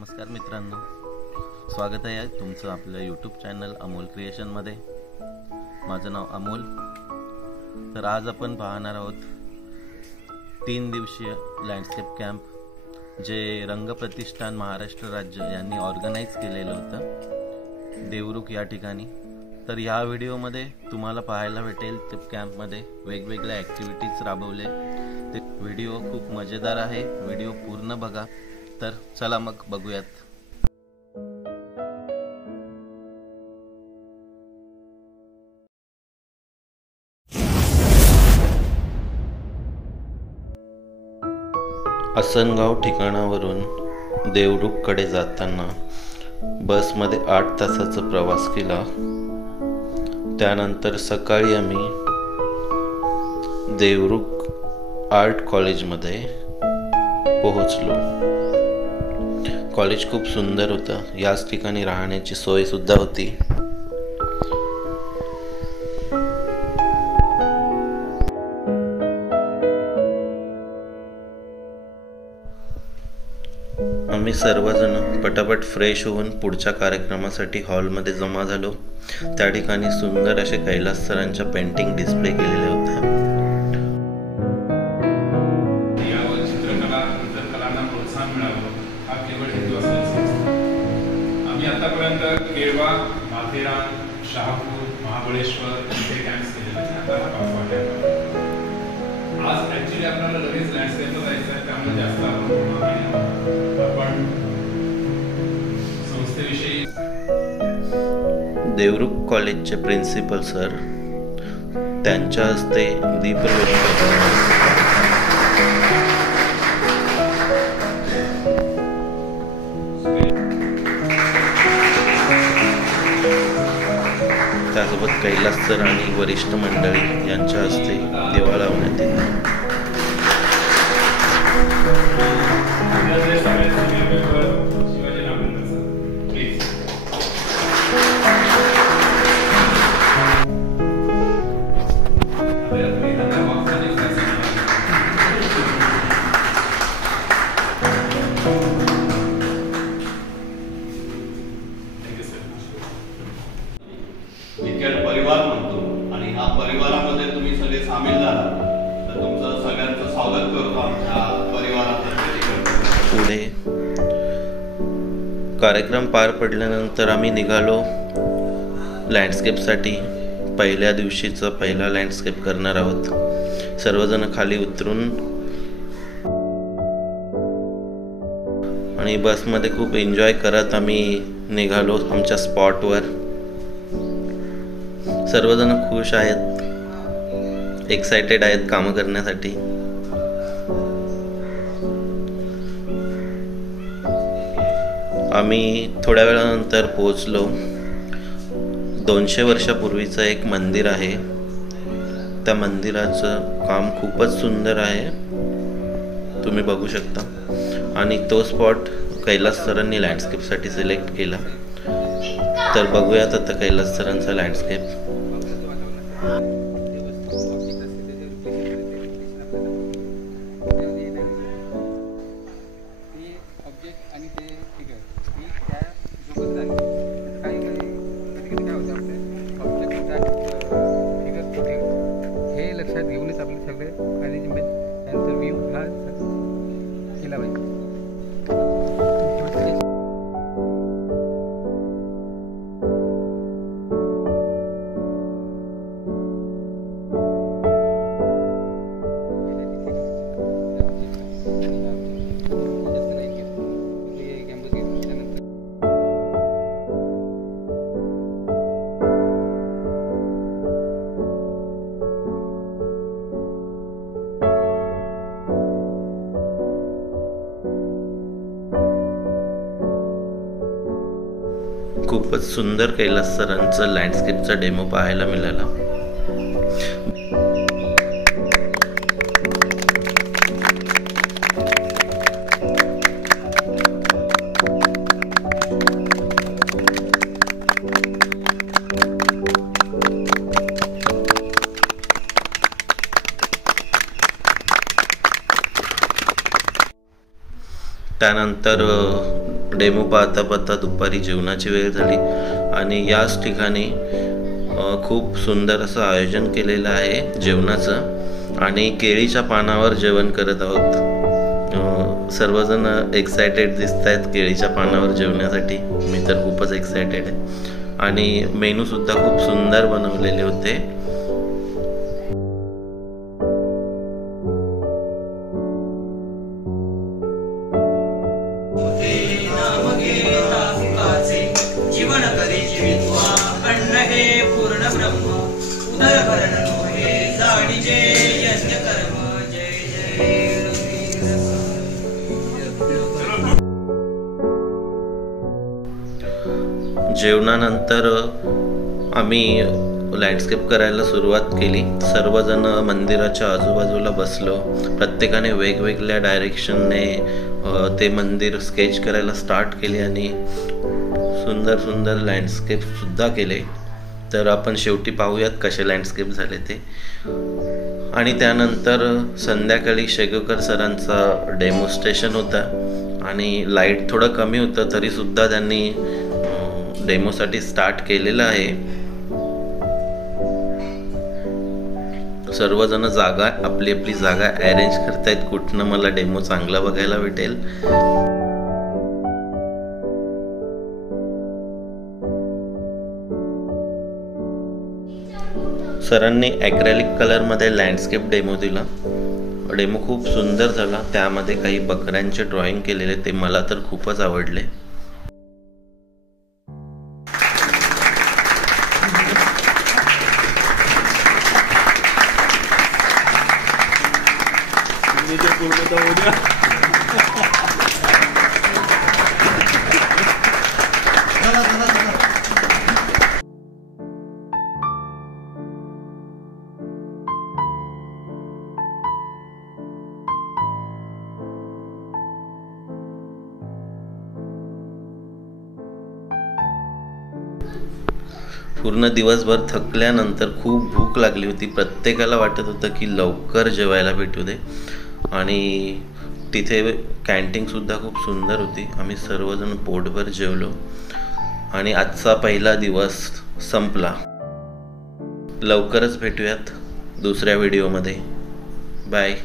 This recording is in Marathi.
नमस्कार मित्रांनो, स्वागत आहे तुमचं आपल्या यूट्यूब चॅनल अमोल क्रिएशनमध्ये। माझं नाव अमोल। तर आज आपण पाहणार आहोत 3 दिवसीय लँडस्केप कॅम्प जे रंग प्रतिष्ठान महाराष्ट्र राज्य यांनी ऑर्गनाइज केलेलं होतं देवरुख या ठिकाणी। तर या व्हिडिओमध्ये तुम्हाला पाहायला भेटेल ते कॅम्पमध्ये वेगवेगळ्या ॲक्टिव्हिटीज राबवले। ते व्हिडिओ खूप मजेदार आहे, व्हिडिओ पूर्ण बघा। तर चला मग बघूयात। आसनगाव ठिकाणावरून देवरुखकडे जाताना बसमध्ये 8 तासाचा प्रवास केला। त्यानंतर सकाळी आम्ही देवरुख आर्ट कॉलेजमध्ये पोहोचलो। कॉलेज खूप सुंदर होतं, याच ठिकाणी राहण्याची सोय सुद्धा होती। आम्ही सर्वजण पटापट फ्रेश होऊन पुढच्या कार्यक्रमासाठी हॉलमध्ये जमा झालो। त्या ठिकाणी सुंदर असे कैलास सरांच्या पेंटिंग डिस्प्ले केलेले होते। आतापर्यंत केळवा, माथेरान, शहापूर, महाबळेश्वर इथे कॅम्प्स केलेले आहेत। आज ऍक्च्युली आपल्याला लगेच लँडस्केपला जायचं आहे, त्यामुळे जास्त आपण संस्थेविषयी देवरुख कॉलेजचे प्रिन्सिपल सर त्यांच्या हस्ते दीपप्रज्वलन, त्यासोबत कैलास सर आणि वरिष्ठ मंडळी यांच्या हस्ते दिवा लावण्यात येतो। परिवार म्हणतो आणि ह्या परिवारामध्ये तुम्ही सगळे सामील झालात, तर तुमचं सगळ्यांचं स्वागत करतो आमच्या परिवारातर्फे। पुढे कार्यक्रम पार पडल्यानंतर आम्ही निघालो लँडस्केपसाठी। पहिल्या दिवशीचा पहिला लँडस्केप करणार आहोत। सर्वजण खाली उतरून आणि बसमध्ये खूप एन्जॉय करत आम्ही निघालो आमच्या स्पॉटवर। सर्वजण खुश आहेत, एक्साइटेड आहेत काम करण्यासाठी। आम्ही थोड्या वेळानंतर पोहोचलो। 200 वर्षापूर्वीचं एक मंदिर आहे, त्या मंदिराचं काम खूपच सुंदर आहे, तुम्ही बघू शकता। आणि तो स्पॉट कैलास सरांनी लँडस्केपसाठी सिलेक्ट केला। तर बघूयात आता कैलास सरांचा लँडस्केप। हे लक्षात घेऊनच आपले सगळे मॅनेजमेंट त्यांचा व्ह्यू हा केला पाहिजे। खूपच सुंदर कैलास सरांचा लँडस्केपचा डेमो पाहायला मिळाला। त्यानंतर डेमो पाहता पाहता दुपारी जेवणाची वेळ झाली आणि याच ठिकाणी खूप सुंदर असं आयोजन केलेलं आहे जेवणाचं आणि केळीच्या पानावर जेवण करत आहोत। सर्वजण एक्सायटेड दिसत आहेत केळीच्या पानावर जेवण्यासाठी। मी तर खूपच एक्सायटेड आहे आणि मेनू सुद्धा खूप सुंदर बनवलेले होते। जीवन करी जीवित्वा अन्न हे पूर्ण ब्रह्म उदरभरण हे जाणीजे यज्ञ कर्म जय जय जेवणानंतर आम्ही लँडस्केप करायला सुरुवात केली। सर्वजण मंदिराच्या आजूबाजूला बसलो, प्रत्येकाने वेगवेगळ्या डायरेक्शनने ते मंदिर स्केच करायला स्टार्ट केले आणि सुंदर सुंदर लँडस्केप सुद्धा केले। तर आपण शेवटी पाहूयात कसे लँडस्केप झाले ते। आणि त्यानंतर संध्याकाळी शेगोकर सरांचा डेमोस्ट्रेशन होता आणि लाईट थोडं कमी होतं तरी सुद्धा त्यांनी डेमोसाठी स्टार्ट केलेलं आहे। सर्वजण जागा आपली आपली जागा अरेंज करतायत, कुठनं मला डेमो चांगला बघायला भेटेल। सरांनी ॲक्रेलिक कलरमध्ये लँडस्केप डेमो दिला। डेमो खूप सुंदर झाला, त्यामध्ये काही बकऱ्यांचे ड्रॉइंग केलेले ते मला तर खूपच आवडले। पूर्ण दिवसभर थकल्यानंतर खूप भूक लागली होती। प्रत्येकाला वाटत होतं की लवकर जेवायला भेटू दे आणि तिथे कॅन्टीन सुद्धा खूप सुंदर होती। आम्ही सर्वजण पोटभर जेवलो आणि आजचा पहिला दिवस संपला। लवकरच भेटूयात दुसऱ्या व्हिडिओमध्ये। बाय।